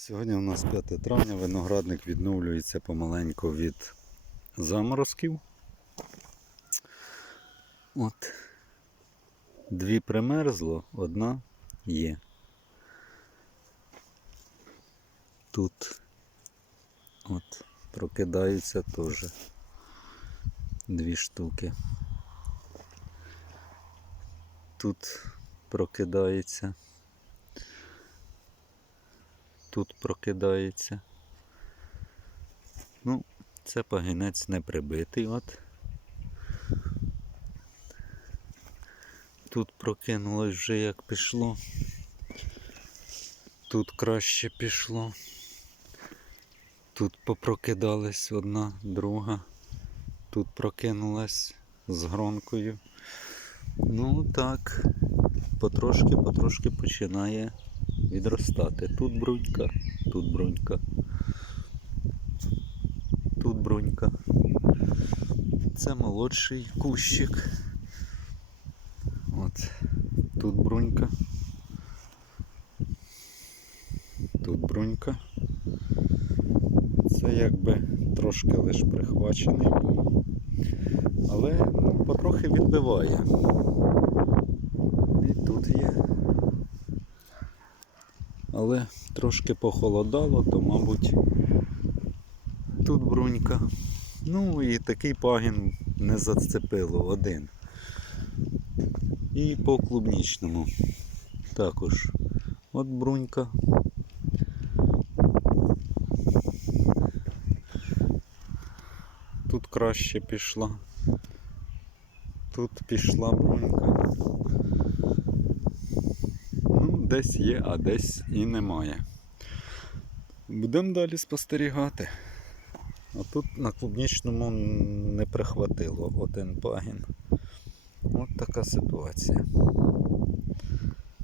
Сьогодні у нас 5 травня, виноградник відновлюється помаленьку від заморозків. От. Дві примерзло, одна є. Тут от прокидаються теж дві штуки. Тут прокидається. Тут прокидається. Ну, це пагінець не прибитий, от. Тут прокинулось вже як пішло. Тут краще пішло. Тут попрокидались одна, друга. Тут прокинулась з гронкою. Ну так, потрошки, потрошки починає відростати. Тут брунька, тут брунька. Тут брунька. Це молодший кущик. От. Тут брунька. Тут брунька. Це якби трошки лиш прихвачений був. Але ну, потрохи відбиває. І тут є. Але трошки похолодало, то, мабуть, тут брунька. Ну і такий пагін не зацепило один. І по клубнічному також. От брунька. Тут краще пішла. Тут пішла брунька. Десь є, а десь і немає. Будемо далі спостерігати. А тут на клубнічному не прихватило один пагін. От така ситуація.